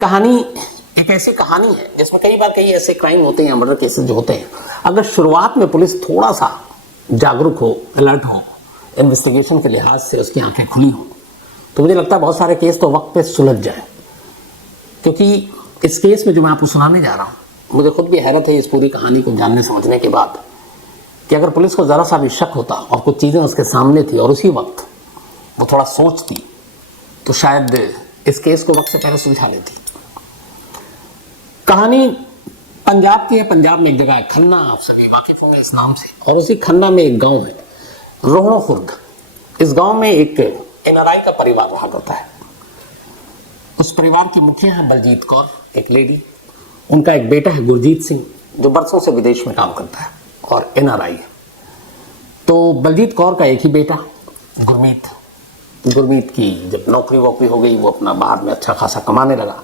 कहानी एक ऐसी कहानी है जिसमें कई बार कई ऐसे क्राइम होते हैं, मर्डर केसेस जो होते हैं, अगर शुरुआत में पुलिस थोड़ा सा जागरूक हो, अलर्ट हो, इन्वेस्टिगेशन के लिहाज से उसकी आंखें खुली हो, तो मुझे लगता है बहुत सारे केस तो वक्त पे सुलझ जाए। क्योंकि इस केस में जो मैं आपको सुनाने जा रहा हूँ, मुझे खुद भी हैरत है इस पूरी कहानी को जानने समझने के बाद कि अगर पुलिस को ज़रा सा भी शक होता और कुछ चीज़ें उसके सामने थी और उसी वक्त वो थोड़ा सोचती तो शायद इस केस को वक्त से पहले सुलझा लेती। कहानी पंजाब की है। पंजाब में एक जगह है खन्ना, आप सभी वाकिफ होंगे इस नाम से, और उसी खन्ना में एक गांव है रोहड़ो खुर्द। इस गांव में एक एनआरआई का परिवार रहा करता है। उस परिवार की मुखिया है बलजीत कौर, एक लेडी। उनका एक बेटा है गुरजीत सिंह जो बरसों से विदेश में काम करता है और एनआरआई है। तो बलजीत कौर का एक ही बेटा गुरमीत की जब नौकरी वोकरी हो गई, वो अपना बाहर में अच्छा खासा कमाने लगा,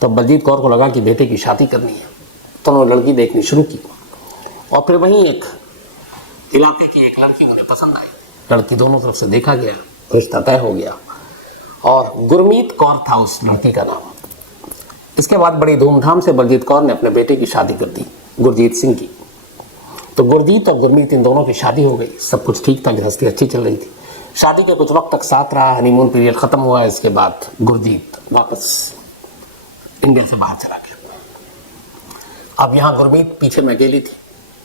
तो बलजीत कौर को लगा कि बेटे की शादी करनी है, तो उन्होंने लड़की देखनी शुरू की। और फिर वहीं एक इलाके की एक लड़की उन्हें पसंद आई। लड़की दोनों तरफ से देखा गया, रिश्ता तय हो गया और गुरमीत कौर था उस लड़की का नाम। इसके बाद बड़ी धूमधाम से बलजीत कौर ने अपने बेटे की शादी कर दी गुरजीत सिंह की। तो गुरजीत और गुरमीत इन दोनों की शादी हो गई। सब कुछ ठीक था, गृहस्थी अच्छी चल रही थी। शादी के कुछ वक्त तक साथ रहा, हनीमून पीरियड खत्म हुआ। इसके बाद गुरजीत वापस इंडिया से बाहर चला गया। अब यहाँ गुरमीत पीछे में अकेली थी।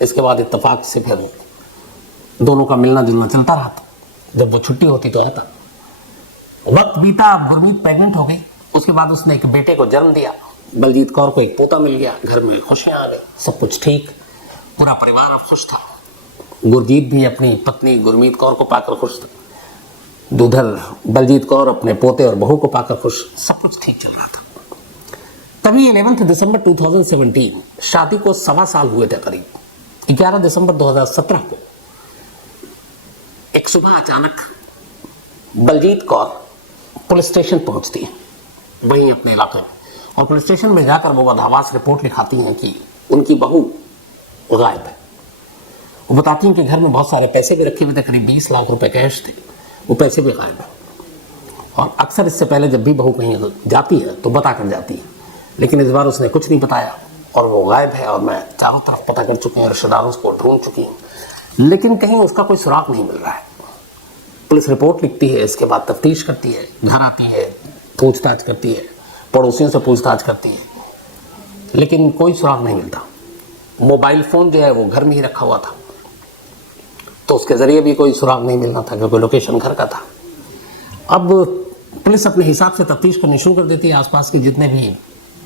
इसके बाद इत्तेफाक से फिर दोनों का मिलना जुलना चलता रहा था। जब वो छुट्टी होती तो आता। वक्त बीता, अब गुरमीत प्रेग्नेंट हो गई। उसके बाद उसने एक बेटे को जन्म दिया। बलजीत कौर को एक पोता मिल गया। घर में खुशियां आ गई, सब कुछ ठीक, पूरा परिवार अब खुश था। गुरजीत भी अपनी पत्नी गुरमीत कौर को पाकर खुश था। उधर बलजीत कौर अपने पोते और बहू को पाकर खुश। सब कुछ ठीक चल रहा था। तभी 11 दिसंबर 2017, शादी को 1.25 साल हुए थे करीब, 11 दिसंबर 2017 को एक सुबह अचानक बलजीत कौर पुलिस स्टेशन पहुंचती है वहीं अपने इलाके में। और पुलिस स्टेशन में जाकर वो बदहवास रिपोर्ट लिखाती हैं कि उनकी बहू गायब है। वो बताती हैं कि घर में बहुत सारे पैसे भी रखे हुए थे, करीब 20 लाख रुपए कैश थे, वो पैसे भी गायब है। और अक्सर इससे पहले जब भी बहू कहीं जाती है तो बता कर जाती है, लेकिन इस बार उसने कुछ नहीं बताया और वो गायब है। और मैं चारों तरफ पता कर चुकी हूँ, रिश्तेदारों को ढूंढ चुकी हूँ, लेकिन कहीं उसका कोई सुराग नहीं मिल रहा है। पुलिस रिपोर्ट लिखती है, इसके बाद तफ्तीश करती है, घर आती है, पूछताछ करती है, पड़ोसियों से पूछताछ करती है, लेकिन कोई सुराग नहीं मिलता। मोबाइल फोन जो है वो घर में ही रखा हुआ था, तो उसके जरिए भी कोई सुराग नहीं मिलना था क्योंकि लोकेशन घर का था। अब पुलिस अपने हिसाब से तफ्तीश करनी शुरू कर देती है। आसपास के जितने भी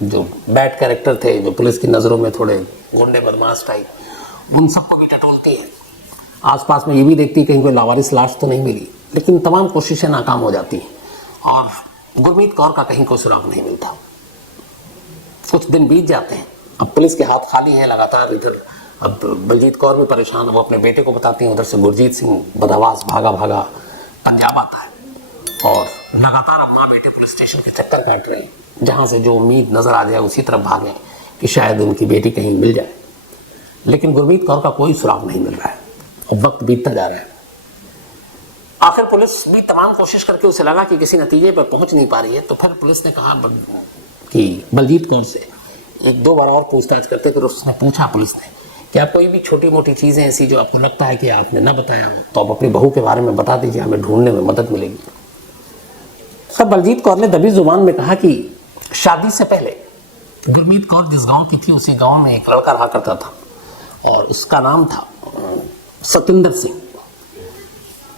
जो बैड कैरेक्टर थे, जो पुलिस की नज़रों में थोड़े गुंडे बदमाश टाइप, उन सबको भी टटोलती है। आसपास में ये भी देखती कहीं कोई लावारिस लाश तो नहीं मिली, लेकिन तमाम कोशिशें नाकाम हो जाती हैं और गुरमीत कौर का कहीं कोई सुराग नहीं मिलता। कुछ दिन बीत जाते हैं। अब पुलिस के हाथ खाली हैं लगातार। इधर अब बलजीत कौर भी परेशान, वो अपने बेटे को बताती हैं। उधर से गुरजीत सिंह बदहवास भागा भागा पंजाब आता है और लगातार अब माँ बेटे पुलिस स्टेशन के चक्कर काट रहे हैं, जहाँ से जो उम्मीद नजर आ जाए उसी तरफ भागें कि शायद उनकी बेटी कहीं मिल जाए। लेकिन गुरमीत कौर का कोई सुराग नहीं मिल रहा है और वक्त बीतता जा रहा है। आखिर पुलिस भी तमाम कोशिश करके उसे लगा कि किसी नतीजे पर पहुंच नहीं पा रही है, तो फिर पुलिस ने कहा कि बलजीत कौर से 1-2 बार और पूछताछ करते। फिर उसने पूछा पुलिस ने कि आप कोई भी छोटी मोटी चीज़ें ऐसी जो आपको लगता है कि आपने न बताया हो तो आप अपनी बहू के बारे में बता दीजिए, हमें ढूंढने में मदद मिलेगी। सब बलजीत कौर ने दबी जुबान में कहा कि शादी से पहले गुरमीत कौर जिस गांव की थी उसी गांव में एक लड़का रहा करता था और उसका नाम था सतेंद्र सिंह।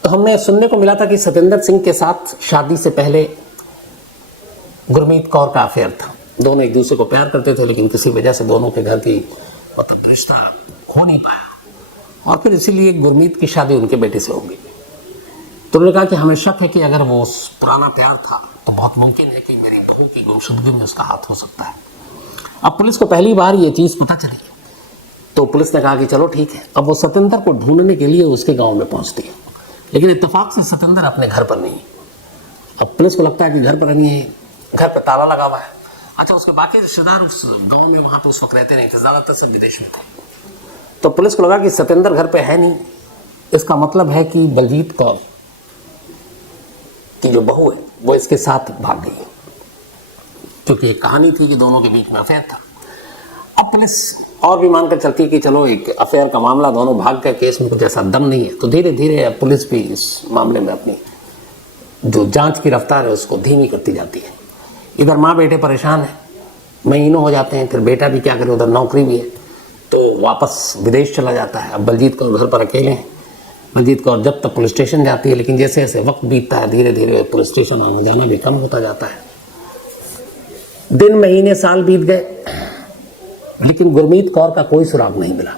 तो हमने सुनने को मिला था कि सतेंद्र सिंह के साथ शादी से पहले गुरमीत कौर का अफेयर था। दोनों एक दूसरे को प्यार करते थे, लेकिन किसी वजह से दोनों के घर की रिश्ता हो नहीं पाया और फिर इसीलिए गुरमीत की शादी उनके बेटे से होगी। तो उन्होंने कहा कि हमें शक है कि अगर वो पुराना प्यार था तो बहुत मुमकिन है कि मेरी बहू की गुमशुदगी में उसका हाथ हो सकता है। अब पुलिस को पहली बार ये चीज़ पता चली, तो पुलिस ने कहा कि चलो ठीक है। अब वो सतेंद्र को ढूंढने के लिए उसके गांव में पहुंचती है, लेकिन इत्तेफाक से सतेंद्र अपने घर पर नहीं। अब पुलिस को लगता है कि घर पर नहीं है, घर पर ताला लगा हुआ है। अच्छा, उसके बाकी रिश्तेदार उस गांव में वहां पर उस वक्त रहते नहीं थे, ज़्यादातर सब विदेश में थे। तो पुलिस को लगा कि सतेंद्र घर पे है नहीं, इसका मतलब है कि बलजीत कौर की जो बहू है वो इसके साथ भाग गई। क्योंकि एक कहानी थी कि दोनों के बीच में अफेयर था। अब पुलिस और भी मानकर चलती है कि चलो एक अफेयर का मामला, दोनों भाग का, केस में कुछ ऐसा दम नहीं है, तो धीरे धीरे अब पुलिस भी इस मामले में अपनी जो जांच की रफ्तार है उसको धीमी करती जाती है। इधर माँ बेटे परेशान है, महीनों हो जाते हैं, फिर बेटा भी क्या करे, उधर नौकरी भी है, तो वापस विदेश चला जाता है। अब बलजीत कौर घर पर अकेले हैं। बलजीत कौर जब तक पुलिस स्टेशन जाती है, लेकिन जैसे जैसे वक्त बीतता है धीरे धीरे पुलिस स्टेशन आना जाना भी कम होता जाता है। दिन महीने साल बीत गए, लेकिन गुरमीत कौर का कोई सुराग नहीं मिला।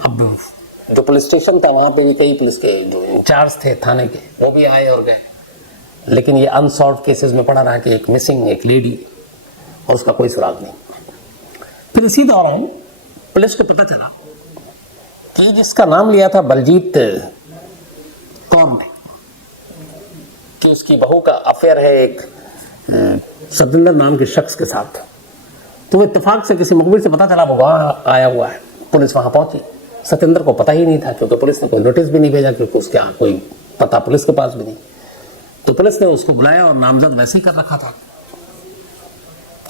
अब जो पुलिस स्टेशन था वहां पे भी कई पुलिस के जो इंचार्ज थे थाने के वो भी आए और गए, लेकिन ये अनसॉल्व केसेस में पड़ा रहा कि एक मिसिंग एक लेडी और उसका कोई सुराग नहीं। फिर इसी दौरान पुलिस को पता चला कि जिसका नाम लिया था बलजीत कौर ने कि उसकी बहू का अफेयर है एक सतेंद्र नाम के शख्स के साथ, तो वो इत्तेफाक से किसी मुखबिर से पता चला वो वहां आया हुआ है। पुलिस वहां पहुंची। सतेंद्र को पता ही नहीं था क्योंकि पुलिस ने कोई नोटिस भी नहीं भेजा, क्योंकि उसके यहाँ कोई पता पुलिस के पास भी नहीं। तो पुलिस ने उसको बुलाया और नामजद वैसे ही कर रखा था।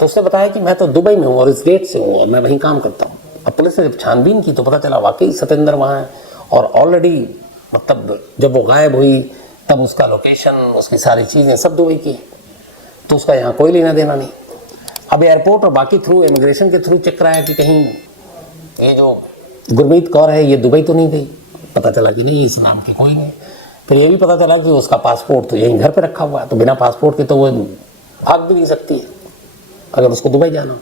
तो उसने बताया कि मैं तो दुबई में हूँ और इस गेट से हूँ और मैं वहीं काम करता हूँ। अब पुलिस ने जब छानबीन की तो पता चला वाकई सतेंद्र वहाँ है और ऑलरेडी मतलब जब वो गायब हुई तब उसका लोकेशन, उसकी सारी चीज़ें सब दुबई की, तो उसका यहाँ कोई लेना देना नहीं। अब एयरपोर्ट और बाकी थ्रू इमिग्रेशन के थ्रू चेक कराया कि कहीं ये जो गुरमीत कौर है ये दुबई तो नहीं गई। पता चला कि नहीं, इस नाम की कोई नहीं। फिर ये भी पता चला कि उसका पासपोर्ट तो यहीं घर पे रखा हुआ है, तो बिना पासपोर्ट के तो वो भाग भी नहीं सकती है अगर उसको दुबई जाना।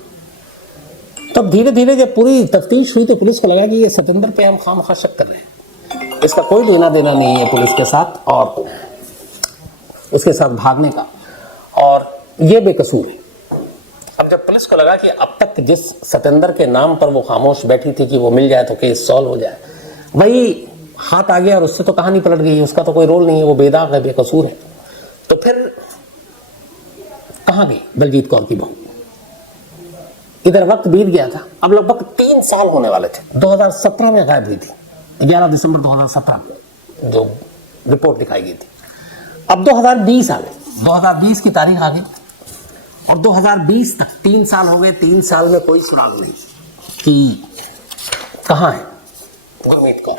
तब धीरे धीरे जब पूरी तफ्तीश हुई तो पुलिस को लगा कि ये सतेंद्र पे हम खामखा शक कर रहे हैं, इसका कोई लेना देना नहीं है पुलिस के साथ और उसके साथ भागने का, और ये बेकसूर है। अब जब पुलिस को लगा कि अब तक जिस सतेंद्र के नाम पर वो खामोश बैठी थी कि वो मिल जाए तो केस सॉल्व हो जाए, वही हाथ आ गया और उससे तो कहानी पलट गई, उसका तो कोई रोल नहीं है, वो बेदाग है, बेकसूर है। तो फिर कहाँ गई बलजीत कौर की बहू? इधर वक्त बीत गया था, अब लगभग 3 साल होने वाले थे। 2017 में गायब हुई थी, 11 दिसंबर 2017 में जो रिपोर्ट दिखाई गई थी। अब 2020 आ गए, 2020 की तारीख आ गई और 2020 तक 3 साल हो गए। 3 साल में कोई सुराग नहीं कि कहाँ है गुरमीत कौर।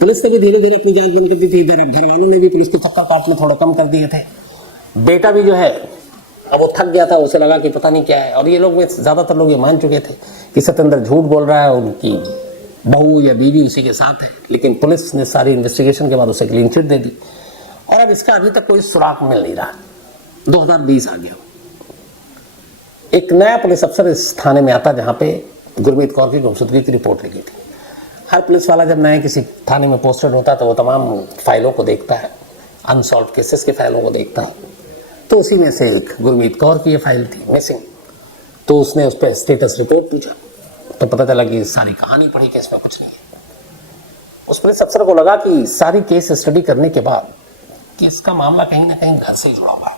पुलिस ने भी धीरे धीरे अपनी जांच बंद कर दी थी। इधर घर वालों ने भी पुलिस को चक्कर काटने थोड़ा कम कर दिए थे। बेटा भी जो है अब वो थक गया था, उसे लगा कि पता नहीं क्या है, और ये लोग ज्यादातर लोग ये मान चुके थे कि सतेंद्र झूठ बोल रहा है, उनकी बहू या बीवी उसी के साथ है। लेकिन पुलिस ने सारी इन्वेस्टिगेशन के बाद उसे क्लीन चिट दे दी और अब इसका अभी तक कोई सुराग मिल नहीं रहा। 2020 आ गया, एक नया पुलिस अफसर इस थाने में आता जहां पे गुरमीत कौर की गुमशुदगी की रिपोर्ट लिखी थी। हर पुलिस वाला जब नए किसी थाने में पोस्टेड होता है तो वो तमाम फाइलों को देखता है, अनसॉल्व केसेस की फाइलों को देखता है। तो उसी में से एक गुरमीत कौर की ये फाइल थी मिसिंग, तो उसने उस पर स्टेटस रिपोर्ट पूछा तो पता चला कि सारी कहानी पढ़ी कि इसमें कुछ नहीं है। उस पुलिस अफसर को लगा कि सारी केस स्टडी करने के बाद कि इसका मामला कहीं ना कहीं घर से जुड़ा हुआ है,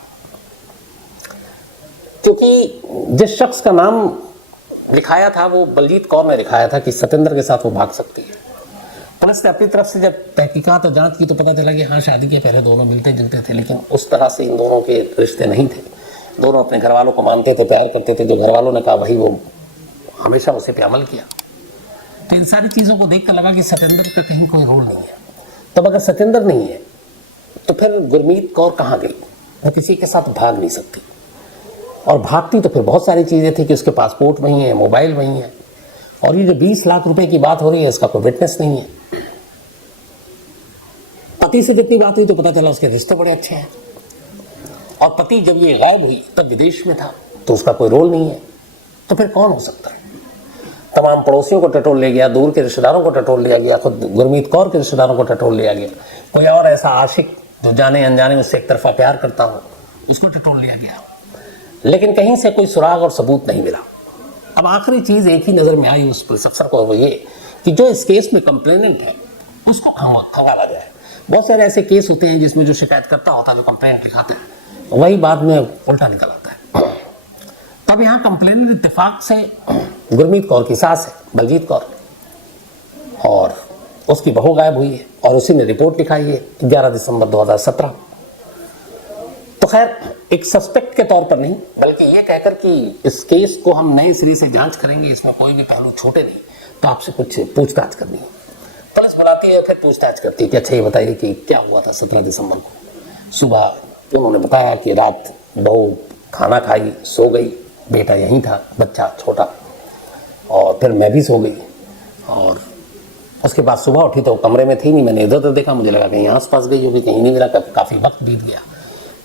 क्योंकि जिस शख्स का नाम लिखाया था वो बलजीत कौर ने लिखाया था कि सतेंद्र के साथ वो भाग सकती है। पुलिस ने अपनी तरफ से जब तहकीकात और जांच की तो पता चला कि हाँ, शादी के पहले दोनों मिलते जुलते थे, लेकिन उस तरह से इन दोनों के रिश्ते नहीं थे। दोनों अपने घर वालों को मानते थे, प्यार करते थे, जो घर वालों ने कहा वही वो हमेशा उसे पे अमल किया। तो इन सारी चीज़ों को देख कर लगा कि सतेंद्र का कहीं कोई रोल नहीं है। तब अगर सतेंद्र नहीं है तो फिर गुरमीत कौर कहाँ गई? वो किसी के साथ भाग नहीं सकती, और भागती तो फिर बहुत सारी चीज़ें थी कि उसके पासपोर्ट वहीं है, मोबाइल वहीं है, और ये जो 20 लाख रुपए की बात हो रही है इसका कोई विटनेस नहीं है। पति से जितनी बात हुई तो पता चला उसके रिश्ते बड़े अच्छे हैं, और पति जब ये गायब हुई तब विदेश में था, तो उसका कोई रोल नहीं है। तो फिर कौन हो सकता है? तमाम पड़ोसियों को टटोल ले गया, दूर के रिश्तेदारों को टटोल लिया गया, खुद गुरमीत कौर के रिश्तेदारों को टटोल लिया गया, कोई और ऐसा आशिक जो जाने अनजाने उससे एक तरफा प्यार करता हो उसको टटोल लिया गया, लेकिन कहीं से कोई सुराग और सबूत नहीं मिला। अब आखिरी चीज एक ही नजर में आई उस पुलिस अफसर को, वो ये कि जो इस केस में कंप्लेनेंट है उसको खंगाला जाए। बहुत सारे ऐसे केस होते हैं जिसमें जो शिकायत करता होता है, जो कंप्लेंट लिखाते हैं, वही बाद में उल्टा निकल आता है। तब यहाँ कंप्लेनेंट इत्तेफाक से गुरमीत कौर की सास है बलजीत कौर, और उसकी बहू गायब हुई है, और उसी ने रिपोर्ट लिखाई है 11 दिसंबर 2017। तो खैर एक सस्पेक्ट के तौर पर नहीं, बल्कि ये कहकर कि इस केस को हम नए सिरे से जांच करेंगे, इसमें कोई भी पहलू छोटे नहीं, तो आपसे कुछ पूछताछ करनी है। पुलिस बुलाती है, फिर पूछताछ करती है कि अच्छा ये बताइए कि क्या हुआ था 17 दिसंबर को। सुबह उन्होंने बताया कि रात बहू खाना खाई, सो गई, बेटा यहीं था, बच्चा छोटा, और फिर मैं भी सो गई, और उसके बाद सुबह उठी तो कमरे में थी नहीं। मैंने इधर उधर देखा, मुझे लगा कहीं आस-पास गई होगी, कहीं नहीं मिला, काफ़ी वक्त बीत गया।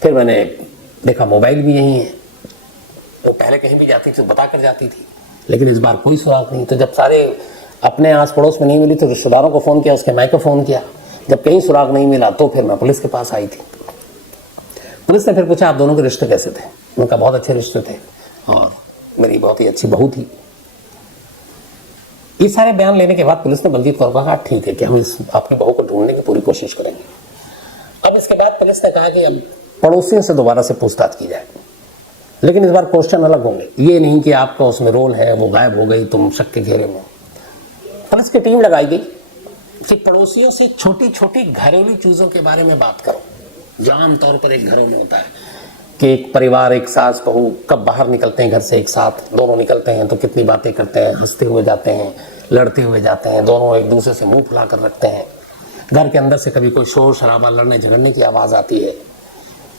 फिर मैंने देखा मोबाइल भी यहीं है, तो पहले कहीं भी जाती थी बता कर जाती थी, लेकिन इस बार कोई सुराग नहीं। तो जब सारे अपने आस पड़ोस में नहीं मिली तो रिश्तेदारों को फ़ोन किया, उसके माई को फ़ोन किया। जब कहीं सुराग नहीं मिला तो फिर मैं पुलिस के पास आई थी। पुलिस ने फिर पूछा आप दोनों के रिश्ते कैसे थे? उनका बहुत अच्छे रिश्ते थे और मेरी बहुत ही अच्छी बहू थी। ये सारे बयान लेने के बाद पुलिस ने बलजीत कौर को कहा ठीक है कि हम इस आपकी बहू को ढूंढने की पूरी कोशिश करेंगे। अब इसके बाद पुलिस ने कहा कि अब पड़ोसियों से दोबारा से पूछताछ की जाए, लेकिन इस बार क्वेश्चन अलग होंगे। ये नहीं कि आपका उसमें रोल है, वो गायब हो गई, तुम शक के घेरे में। पुलिस की टीम लगाई गई कि पड़ोसियों से छोटी छोटी घरेलू चीजों के बारे में बात करो, जो आमतौर पर एक घरों में होता है कि एक परिवार, एक सास बहू कब बाहर निकलते हैं घर से एक साथ, दोनों निकलते हैं तो कितनी बातें करते हैं, हंसते हुए जाते हैं, लड़ते हुए जाते हैं, दोनों एक दूसरे से मुंह फुला कर रखते हैं, घर के अंदर से कभी कोई शोर शराबा, लड़ने झगड़ने की आवाज आती है।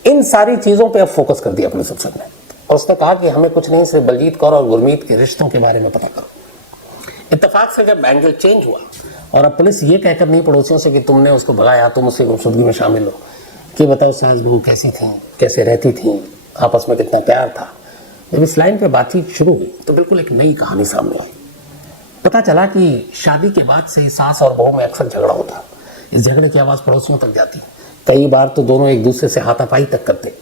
इन सारी चीजों पे अब फोकस कर दिया पुलिस अफसर ने, और उसने कहा कि हमें कुछ नहीं, सिर्फ बलजीत कौर और गुरमीत के रिश्तों के बारे में पता करो। इत्तेफाक से जब एंगल चेंज हुआ और अब पुलिस ये कहकर नहीं पड़ोसियों से कि तुमने उसको भगाया, तुम उसकी गुमशुदगी में शामिल हो, कि बताओ सास बहू कैसी थी, कैसे रहती थी, आपस में कितना प्यार था। जब इस लाइन पे बातचीत शुरू हुई तो बिल्कुल एक नई कहानी सामने आई। पता चला कि शादी के बाद से सास और बहू में अक्सर झगड़ा होता। इस झगड़े की आवाज पड़ोसियों तक जाती, कई बार तो दोनों एक दूसरे से हाथापाई तक करते।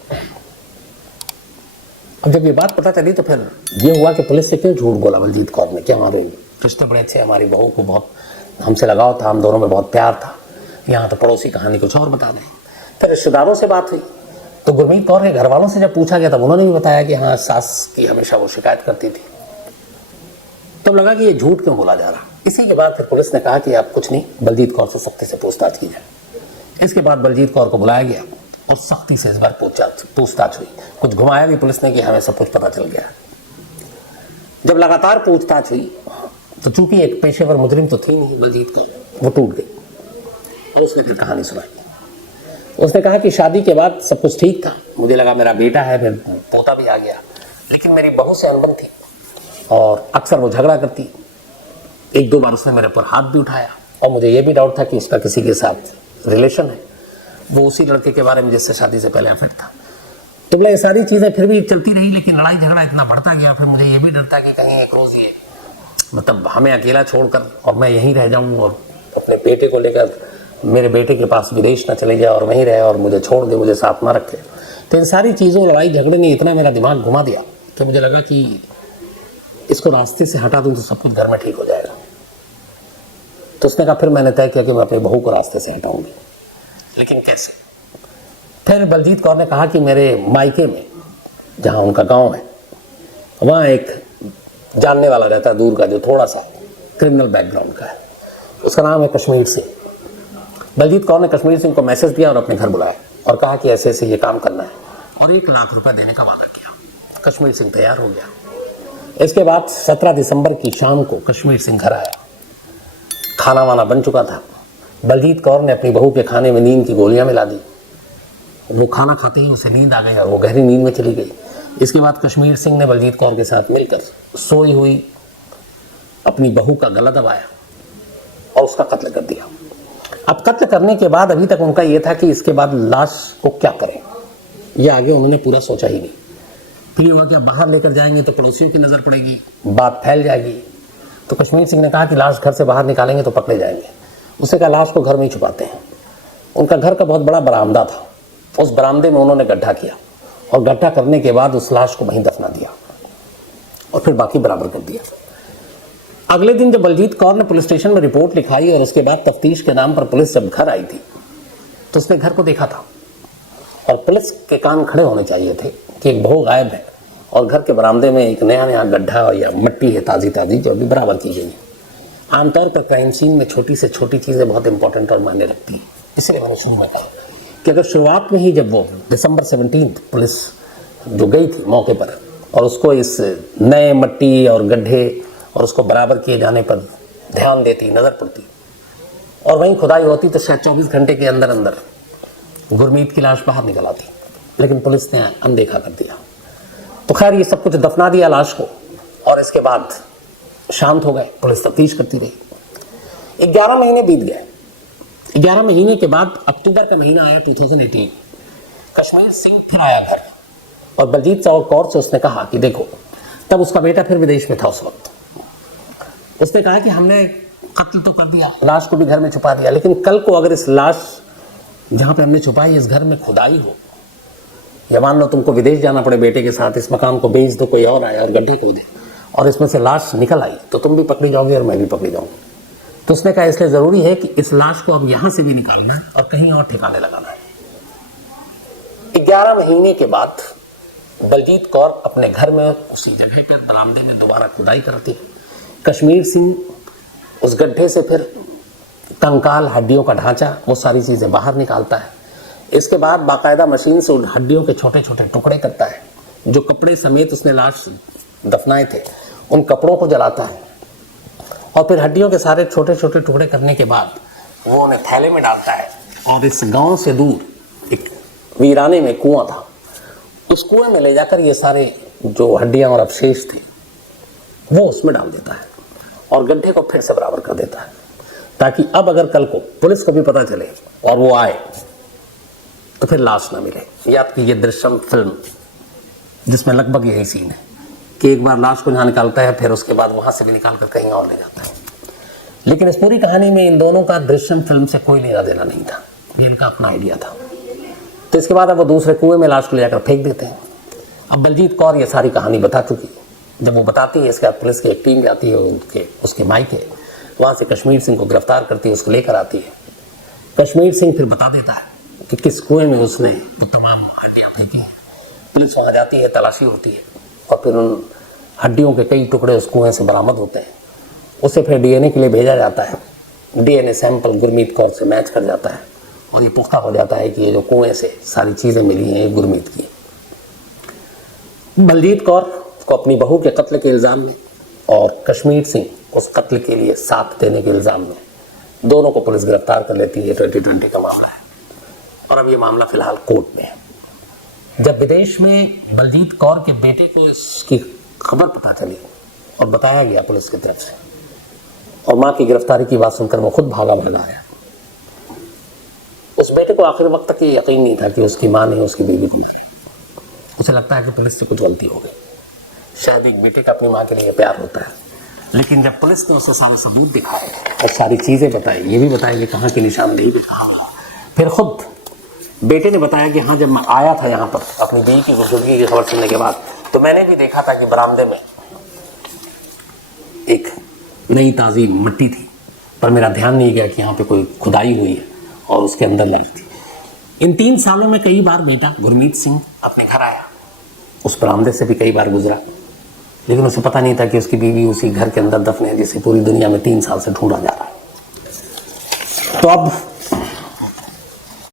अब जब ये बात पता चली तो फिर ये हुआ कि पुलिस से क्यों झूठ बोला बलजीत कौर ने, क्या हमारे रिश्ते बड़े अच्छे, हमारी बहू को बहुत हमसे लगाव था, हम दोनों में बहुत प्यार था, यहाँ तो पड़ोसी कहानी कुछ और बता रहे हैं। फिर रिश्तेदारों से बात हुई तो गुरमीत कौर के घर वालों से जब पूछा गया तब उन्होंने भी बताया कि हाँ सास की हमेशा वो शिकायत करती थी। तब लगा कि ये झूठ क्यों बोला जा रहा। इसी के बाद फिर पुलिस ने कहा कि आप कुछ नहीं, बलजीत कौर से सख्ती से पूछताछ की जाए। इसके बाद बलजीत कौर को बुलाया गया और सख्ती से इस बार पूछताछ हुई। कुछ घुमाया भी पुलिस ने कि हमें सब कुछ पता चल गया। जब लगातार पूछताछ हुई तो चूंकि एक पेशेवर मुजरिम तो थी नहीं बलजीत कौर, वो टूट गई और उसने फिर कहानी सुनाई। उसने कहा कि शादी के बाद सब कुछ ठीक था, मुझे लगा मेरा बेटा है, फिर पोता भी आ गया, लेकिन मेरी बहू से अनबन थी और अक्सर वो झगड़ा करती। एक दो बार उसने मेरे ऊपर हाथ भी उठाया और मुझे ये भी डाउट था कि उसका किसी के साथ रिलेशन है, वो उसी लड़के के बारे में जिससे शादी से पहले अफेयर था। तो बोला ये सारी चीज़ें फिर भी चलती रही, लेकिन लड़ाई झगड़ा इतना बढ़ता गया, फिर मुझे ये भी डर था कि कहीं एक रोज़ ये मतलब हमें अकेला छोड़कर और मैं यहीं रह जाऊँ और अपने बेटे को लेकर मेरे बेटे के पास विदेश ना चले जाए और वहीं रहे और मुझे छोड़ दे, मुझे साथ ना रखे। तो इन सारी चीज़ों, लड़ाई झगड़े ने इतना मेरा दिमाग घुमा दिया कि मुझे लगा कि इसको रास्ते से हटा दूं तो सब कुछ घर में ठीक हो जाएगा। तो उसने कहा, फिर मैंने तय किया कि मैं अपनी बहू को रास्ते से हटाऊंगी, लेकिन कैसे। फिर बलजीत कौर ने कहा कि मेरे मायके में जहाँ उनका गाँव है वहाँ एक जानने वाला रहता है दूर का, जो थोड़ा सा क्रिमिनल बैकग्राउंड का है, उसका नाम है कश्मीर सिंह। बलजीत कौर ने कश्मीर सिंह को मैसेज दिया और अपने घर बुलाया और कहा कि ऐसे ऐसे ये काम करना है और 1 लाख रुपए देने का वादा किया। कश्मीर सिंह तैयार हो गया। इसके बाद 17 दिसंबर की शाम को कश्मीर सिंह घर आया। खाना वाना बन चुका था। बलजीत कौर ने अपनी बहू के खाने में नींद की गोलियां मिला दी। वो खाना खाते ही उसे नींद आ गई और वो गहरी नींद में चली गई। इसके बाद कश्मीर सिंह ने बलजीत कौर के साथ मिलकर सोई हुई अपनी बहू का गला दबाया और उसका कत्ल कर दिया। अब कत्ल करने के बाद अभी तक उनका यह था कि इसके बाद लाश को क्या करें, यह आगे उन्होंने पूरा सोचा ही नहीं। फिर ये हुआ कि अब बाहर लेकर जाएंगे तो पड़ोसियों की नजर पड़ेगी, बात फैल जाएगी। तो कश्मीर सिंह ने कहा कि लाश घर से बाहर निकालेंगे तो पकड़े जाएंगे। उसने कहा लाश को घर में ही छुपाते हैं। उनका घर का बहुत बड़ा बरामदा था, उस बरामदे में उन्होंने गड्ढा किया और गड्ढा करने के बाद उस लाश को वहीं दफना दिया और फिर बाकी बराबर कर दिया। अगले दिन जब बलजीत कौर ने पुलिस स्टेशन में रिपोर्ट लिखाई और उसके बाद तफ्तीश के नाम पर पुलिस जब घर आई थी तो उसने घर को देखा था और पुलिस के कान खड़े होने चाहिए थे कि एक बहू गायब है और घर के बरामदे में एक नया गड्ढा या मिट्टी है ताज़ी जो अभी बराबर की गई है। आमतौर पर क्राइम सीन में छोटी से छोटी चीज़ें बहुत इंपॉर्टेंट और मायने रखती है, इसलिए मैंने शुरू में कहा कि अगर शुरुआत में ही जब वो दिसंबर 17 पुलिस जो गई थी मौके पर और उसको इस नए मट्टी और गड्ढे और उसको बराबर किए जाने पर ध्यान देती, नज़र पड़ती और वहीं खुदाई होती तो शायद 24 घंटे के अंदर अंदर गुरमीत की लाश बाहर निकल आती, लेकिन पुलिस ने अनदेखा कर दिया। तो खैर ये सब कुछ दफना दिया लाश को और इसके बाद शांत हो गए, पुलिस तफ्तीश करती रही। 11 महीने बीत गए। 11 महीने के बाद अक्टूबर का महीना आया 2018। कश्मीर सिंह फिर आया घर और बलजीत कौर से उसने कहा कि देखो, तब उसका बेटा फिर विदेश में था उस वक्त। उसने कहा कि हमने कत्ल तो कर दिया, लाश को भी घर में छुपा दिया, लेकिन कल को अगर इस लाश जहां पे हमने छुपाई इस घर में खुदाई हो या मान लो तुमको विदेश जाना पड़े बेटे के साथ, इस मकान को बेच दो, कोई और आया और गड्ढे खोदे और इसमें से लाश निकल आई तो तुम भी पकड़ी जाओगे और मैं भी पकड़ी जाऊंगी। तो उसने कहा इसलिए जरूरी है कि इस लाश को अब यहां से भी निकालना है और कहीं और ठिकाने लगाना है। 11 महीने के बाद बलजीत कौर अपने घर में उसी जगह पर बरामदे में दोबारा खुदाई करती है। कश्मीर सिंह उस गड्ढे से फिर कंकाल, हड्डियों का ढांचा, वो सारी चीजें बाहर निकालता है। इसके बाद बाकायदा मशीन से उन हड्डियों के छोटे छोटे टुकड़े करता है। जो कपड़े समेत उसने लाश दफनाए थे उन कपड़ों को जलाता है और फिर हड्डियों के सारे छोटे छोटे टुकड़े करने के बाद वो उन्हें थैले में डालता है और इस गांव से दूर एक वीराने में कुआं था, उस कुएं में ले जाकर ये सारे जो हड्डियां और अवशेष थे वो उसमें डाल देता है और गड्ढे को फिर से बराबर कर देता है, ताकि अब अगर कल को पुलिस को भी पता चले और वो आए तो फिर लाश ना मिले। याद कीजिए दृश्यम फिल्म जिसमें लगभग यही सीन है कि एक बार लाश को यहाँ निकालता है फिर उसके बाद वहां से भी निकाल कर कहीं और ले जाता है। लेकिन इस पूरी कहानी में इन दोनों का दृश्यम फिल्म से कोई लेना देना नहीं था, ये इनका अपना आइडिया था। तो इसके बाद अब वो दूसरे कुएं में लाश को ले जाकर फेंक देते हैं। अब बलजीत कौर ये सारी कहानी बता चुकी। जब वो बताती है इसके बाद पुलिस की एक टीम जाती है उसके मायके, वहां से कश्मीर सिंह को गिरफ्तार करती है, उसको लेकर आती है। कश्मीर सिंह फिर बता देता है कि किस कुएं में उसने वो तमाम हड्डियां फेंकी। पुलिस वहां जाती है, तलाशी होती है और फिर उन हड्डियों के कई टुकड़े उस कुएं से बरामद होते हैं। उसे फिर डीएनए के लिए भेजा जाता है। डीएनए सैंपल गुरमीत कौर से मैच कर जाता है और ये पुख्ता हो जाता है कि ये जो कुएं से सारी चीजें मिली हैं ये गुरमीत की। बलजीत कौर को अपनी बहू के कत्ल के इल्जाम में और कश्मीर सिंह उस कत्ल के लिए साथ देने के इल्जाम में दोनों को पुलिस गिरफ्तार कर लेती है। 2020 का मामला है और अब ये मामला फिलहाल कोर्ट में है। जब विदेश में बलजीत कौर के बेटे को इसकी खबर पता चली और बताया गया पुलिस की तरफ से और मां की गिरफ्तारी की बात सुनकर वो खुद भागा आया। उस बेटे को आखिर वक्त तक ये यकीन नहीं था कि उसकी मां ने उसकी बीवी को मारा। उसे लगता है कि पुलिस से कुछ गलती हो गई। शायद एक बेटे का अपनी मां के लिए प्यार होता है, लेकिन जब पुलिस ने उसे सारे सबूत दिखाए और सारी चीजें बताई, ये भी बताया कि कहाँ की निशानदेही भी कहाँ, फिर खुद बेटे ने बताया कि हाँ जब मैं आया था यहाँ पर अपनी बीवी की गुजरगी की खबर सुनने के बाद तो मैंने भी देखा था कि बरामदे में एक नई ताज़ी मिट्टी थी, पर मेरा ध्यान नहीं गया कि यहाँ पे कोई खुदाई हुई है और उसके अंदर लाश थी। इन 3 सालों में कई बार बेटा गुरमीत सिंह अपने घर आया, उस बरामदे से भी कई बार गुजरा, लेकिन उसे पता नहीं था कि उसकी बीवी उसी घर के अंदर दफन है जिसे पूरी दुनिया में 3 साल से ढूंढा जा रहा है। तो अब